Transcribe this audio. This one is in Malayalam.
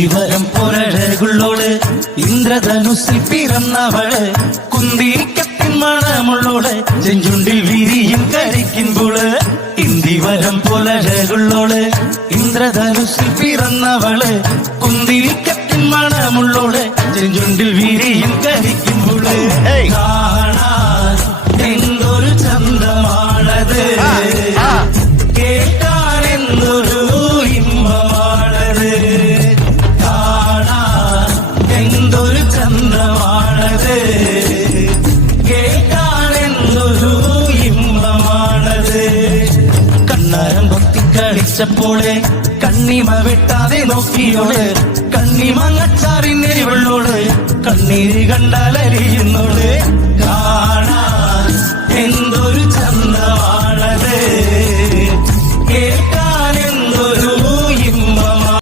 ഇന്ദിവരം പൊരഴകുള്ളോള് ഇന്ദ്രധനുസിൽ പിറന്നവള് കുന്തിരിക്കത്തിൻ മണമുള്ളോള് ചെഞ്ചുണ്ടിൽ വിരിയും കരിക്കുമ്പോള് ഇന്ദിവരം പൊരഴകുള്ളോള് ഇന്ദ്രധനുസിൽ പിറന്നവള് കുന്തിരിക്കത്തിൻ മണമുള്ളോള് ചെഞ്ചുണ്ടിൽ വിരിയും കരിക്കുമ്പോള് കാണാൻ എന്തൊരു ചന്തമാണത് കേട്ടാൻ എന്തൊരു ഇമ്പമാണത് കാണാൻ എന്തൊരു ചന്തമാണത് കേട്ടാൻ എന്തൊരു ഇമ്പമാണത് കണ്ണാരം പൊത്തി കളിച്ചപ്പോളെ കണ്ണിമ വെട്ടാതെ നോക്കിയോള് കണ്ണിമങ്ങച്ചാറിനെരിവെള്ളോള് കണ്ണീര് കണ്ടാലരിയുന്നോള് കാണാൻ എന്തോ